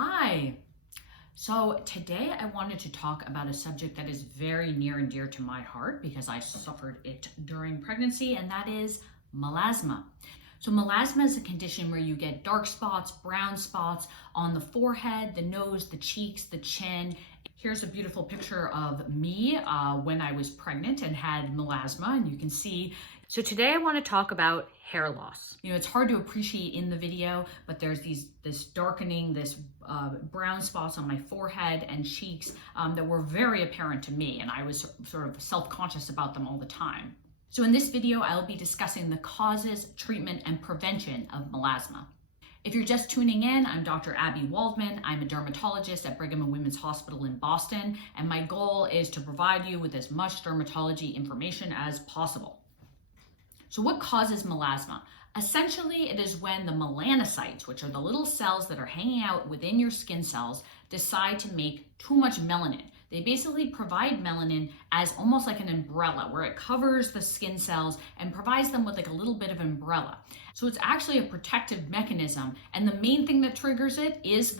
Hi. So today I wanted to talk about a subject that is very near and dear to my heart because I suffered it during pregnancy, and that is melasma. So melasma is a condition where you get dark spots, brown spots on the forehead, the nose, the cheeks, the chin. Here's a beautiful picture of me when I was pregnant and had melasma, and you can see. So today I want to talk about hair loss. It's hard to appreciate in the video, but there's this darkening, this brown spots on my forehead and cheeks that were very apparent to me, and I was sort of self-conscious about them all the time. So in this video, I'll be discussing the causes, treatment, and prevention of melasma. If you're just tuning in, I'm Dr. Abby Waldman. I'm a dermatologist at Brigham and Women's Hospital in Boston, and my goal is to provide you with as much dermatology information as possible. So what causes melasma? Essentially, it is when the melanocytes, which are the little cells that are hanging out within your skin cells, decide to make too much melanin. They basically provide melanin as almost like an umbrella where it covers the skin cells and provides them with like a little bit of umbrella. So it's actually a protective mechanism, and the main thing that triggers it is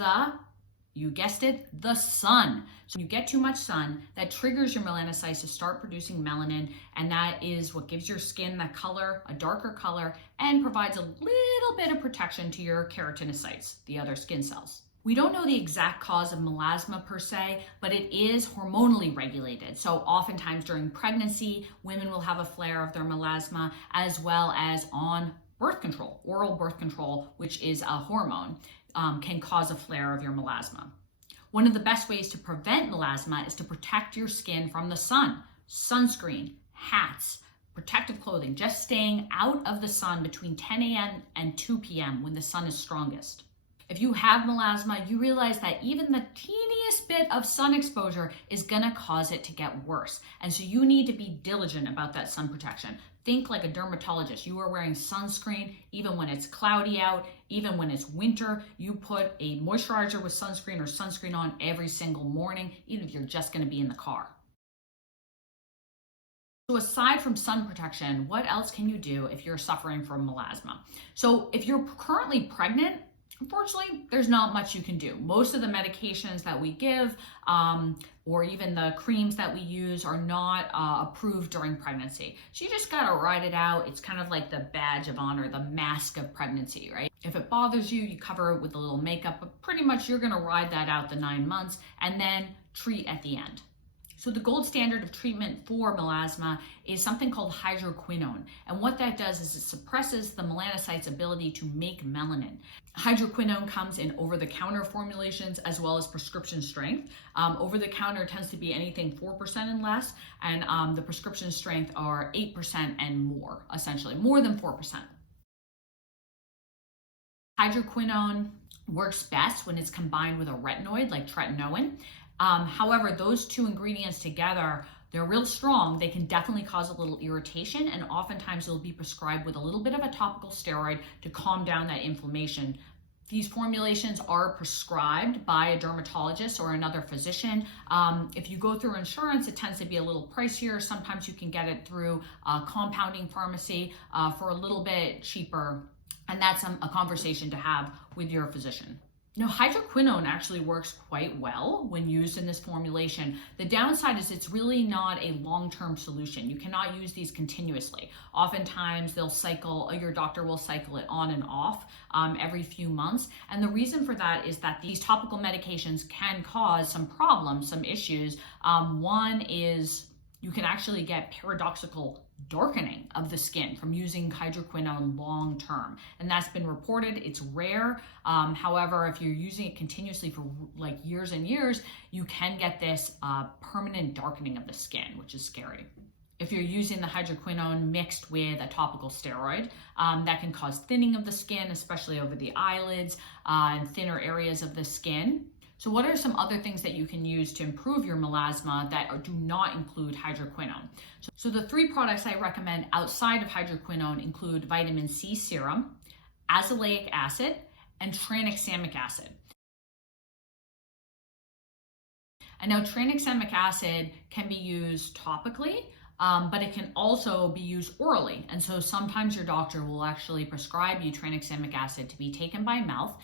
you guessed it, the sun. So you get too much sun, that triggers your melanocytes to start producing melanin, and that is what gives your skin that color, a darker color, and provides a little bit of protection to your keratinocytes, the other skin cells. We don't know the exact cause of melasma per se, but it is hormonally regulated. So oftentimes during pregnancy, women will have a flare of their melasma, as well as on birth control, oral birth control, which is a hormone, can cause a flare of your melasma. One of the best ways to prevent melasma is to protect your skin from the sun. Sunscreen, hats, protective clothing, just staying out of the sun between 10 a.m. and 2 p.m. when the sun is strongest. If you have melasma, you realize that even the teeniest bit of sun exposure is gonna cause it to get worse. And so you need to be diligent about that sun protection. Think like a dermatologist. You are wearing sunscreen even when it's cloudy out, even when it's winter. You put a moisturizer with sunscreen or sunscreen on every single morning, even if you're just gonna be in the car. So aside from sun protection, what else can you do if you're suffering from melasma? So if you're currently pregnant, unfortunately, there's not much you can do. Most of the medications that we give or even the creams that we use are not approved during pregnancy. So you just gotta ride it out. It's kind of like the badge of honor, the mask of pregnancy, right? If it bothers you, you cover it with a little makeup, but pretty much you're gonna ride that out the 9 months and then treat at the end. So the gold standard of treatment for melasma is something called hydroquinone. And what that does is it suppresses the melanocytes' ability to make melanin. Hydroquinone comes in over-the-counter formulations as well as prescription strength. Over-the-counter tends to be anything 4% and less, and the prescription strength are 8% and more, essentially, more than 4%. Hydroquinone works best when it's combined with a retinoid like tretinoin. However, those two ingredients together, they're real strong. They can definitely cause a little irritation, and oftentimes they'll be prescribed with a little bit of a topical steroid to calm down that inflammation. These formulations are prescribed by a dermatologist or another physician. If you go through insurance, it tends to be a little pricier. Sometimes you can get it through a compounding pharmacy for a little bit cheaper, and that's a conversation to have with your physician. Hydroquinone actually works quite well when used in this formulation. The downside is it's really not a long-term solution. You cannot use these continuously. Oftentimes your doctor will cycle it on and off every few months. And the reason for that is that these topical medications can cause some problems, some issues. One is you can actually get paradoxical darkening of the skin from using hydroquinone long term, and that's been reported. It's rare. However, if you're using it continuously for like years and years, you can get this permanent darkening of the skin, which is scary. If you're using the hydroquinone mixed with a topical steroid, that can cause thinning of the skin, especially over the eyelids and thinner areas of the skin. So what are some other things that you can use to improve your melasma that do not include hydroquinone? So the 3 products I recommend outside of hydroquinone include vitamin C serum, azelaic acid, and tranexamic acid. And now tranexamic acid can be used topically, but it can also be used orally. And so sometimes your doctor will actually prescribe you tranexamic acid to be taken by mouth.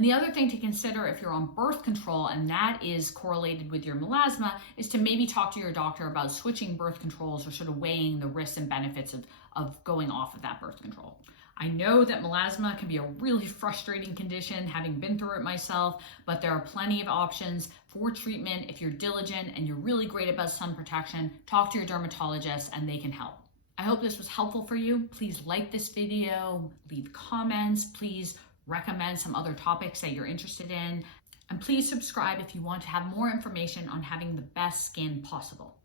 And the other thing to consider if you're on birth control and that is correlated with your melasma is to maybe talk to your doctor about switching birth controls or sort of weighing the risks and benefits of going off of that birth control. I know that melasma can be a really frustrating condition, having been through it myself, but there are plenty of options for treatment. If you're diligent and you're really great about sun protection, talk to your dermatologist and they can help. I hope this was helpful for you. Please like this video, leave comments, please recommend some other topics that you're interested in, and please subscribe if you want to have more information on having the best skin possible.